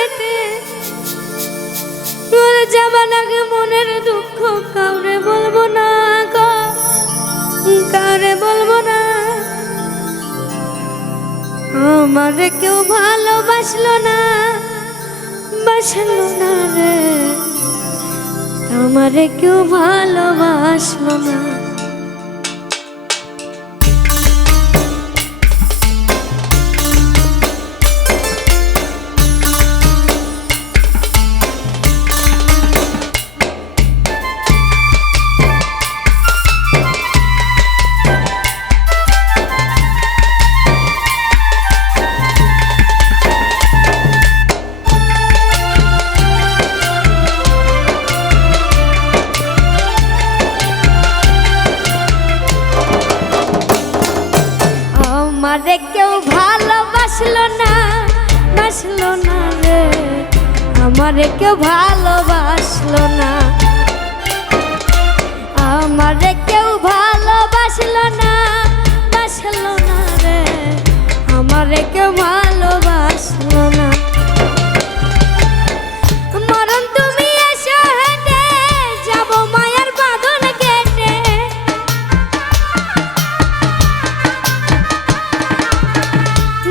কেটে মরে যাবার আগে মনের দুঃখ কাউরে বলবো না গো, কাউরে বলবো না। আমারে কেউ ভালোবাসলো না, বাসলো না রে, আমারে কেউ ভালোবাসলো না। আমারে কেউ ভালোবাসলো না, বাসলো না রে, আমারে কেউ ভালোবাসলো না। আমারে কেউ ভালোবাসলো না, বাসলো না রে, আমারে কেউ ভালোবাসলো না। মরণ তুমি এসো হেঁটে, যাবো মায়ার বাঁধন কেটে।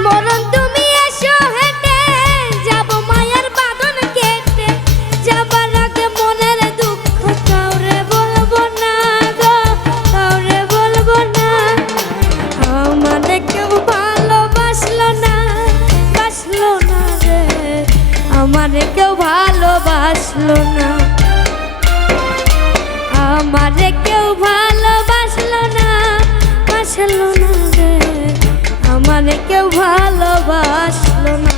মরণ তুমি এসো হেঁটে, যাবো মায়ার বাঁধন কেটে। যাবার আগে মনের দুঃখ কাউরে বলবো না গো, কাউরে বলবো না। আমারে কেউ ভালোবাসলো না, বাসলো না রে, আমারে কেউ ভালোবাসলো না। আমারে কেউ ভালোবাসলো না, বাসলো না রে, আমারে কেউ ভালোবাসলো না।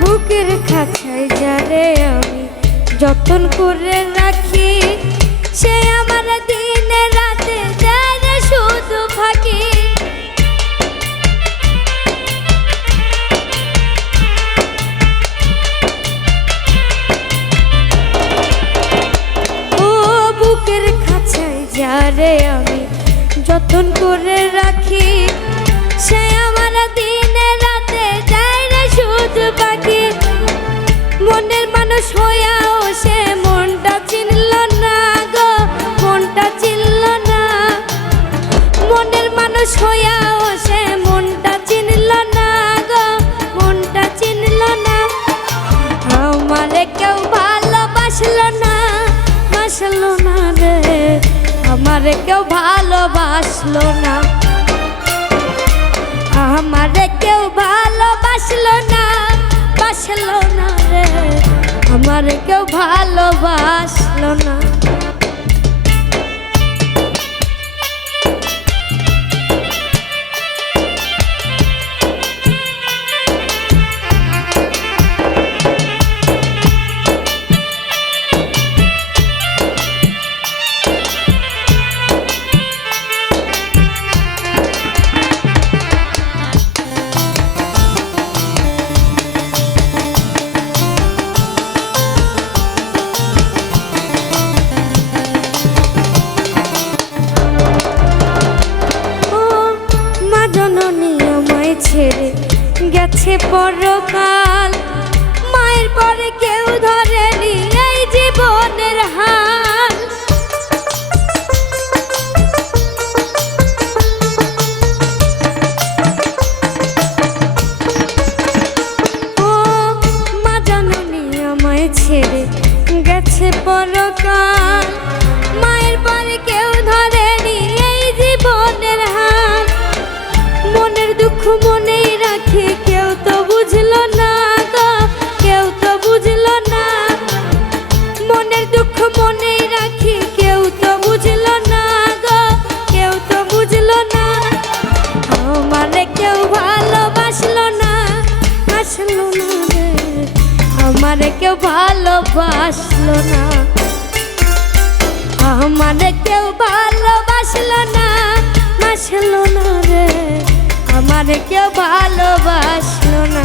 বুকের খাঁচায় যারে আমি যতন করে রাখি, সে আমার দিনে রাতে যারে শুধু ফাঁকি। ও বুকের খাঁচায় যারে আমি যতন করে রাখি, সে আমার দিনে রাতে যারে শুধু বাকি। মনের মানুষ হইয়াও সে মনটা চিনল না গো, মনটা চিনল না। মনের মানুষ হইয়াও সে মনটা চিনল না গো, মনটা চিনল না। আমারে কেউ ভালোবাসলো না, বাসলো না রে, আমারে কেউ ভালোবাসলো না। আমারে কেউ ভালোবাসলো না, বাসলো না রে, আমারে কেউ ভালোবাসলো না। ছেড়ে গেছে পরকাল, মায়ের পরে কেউ ধরেনি এই জীবনের হাল। ও মা জননী আমায় ছেড়ে গেছে পরকাল, মায়ের পরে কেউ ধরেনি এই জীবনের হাল। মনের দুঃখ মনেই রাখে কেউ তো বুঝলো না গো, কেউ তো বুঝলো আমারে কেউ ভালোবাসলো না, আমারে কেউ ভালোবাসলো না, বাসলো না রে, আমারে কেউ ভালোবাসলো না।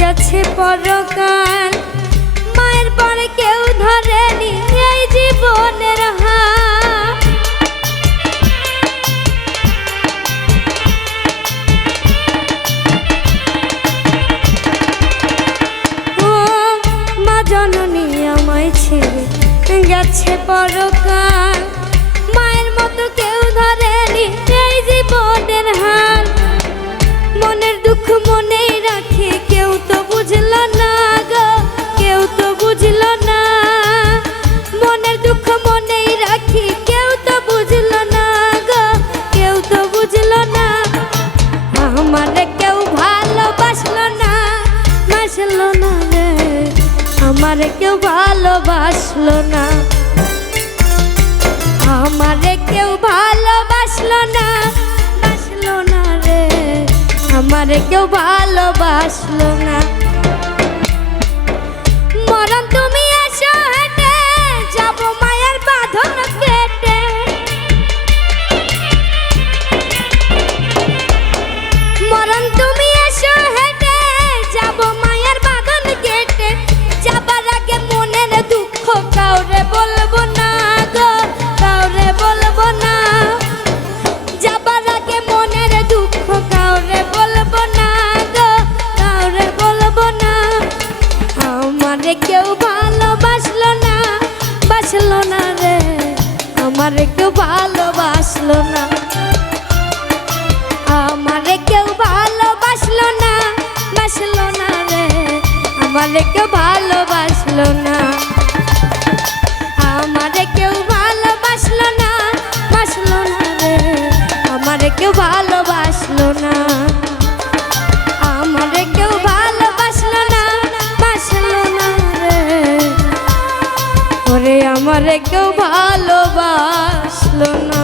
গেছে পরকাল, মায়ের পরে কেউ ধরেনি এই জীবনের হাল। ও মা জননী আমায় ছেড়ে গেছে পরকাল, মায়ের মতো কেউ ধরেনি এই জীবনের হাল। মনের দুঃখ মনেই রাখি, কেউ তো বুঝলো না গো, কেউ তো বুঝলো না। মনের দুঃখ মনেই রাখি, কেউ তো বুঝলো না গো, কেউ তো বুঝলো না। আমারে কেউ ভালোবাসলো না, বাসলো না রে, আমারে কেউ ভালোবাসলো না, আমারে কেউ ভালোবাসলো না, বাসলো না রে, আমারে কেউ ভালোবাসলো না। মরণ তুমি এসো হেঁটে, যাবো মায়ের বাঁধন কেটে। মরণ তুমি এসো হেঁটে, যাবো মায়ের বাঁধন কেটে। যাবার আগে মনের দুঃখ কাউরে বলবো না গো, কাউরে বলবো না। যাবার আগে মনের দুঃখ কাউরে বলবো না গো, কাউরে বলবো না। আমারে কেউ ভালোবাসলো না, বাসলো না রে, আমারে কেউ ভালোবাসলো না, আমারে কেউ ভালোবাসলো না, বাসলো না রে, আমারে কেউ ভালোবাসলো না, আমারে কেউ ভালোবাসলো না, বাসলো না রে, আমারে কেউ ভালোবাসলো না, আমারে কেউ ভালোবাসলো না, বাসলো না রে, ওরে আমারে কেউ ভালোবাসলো না।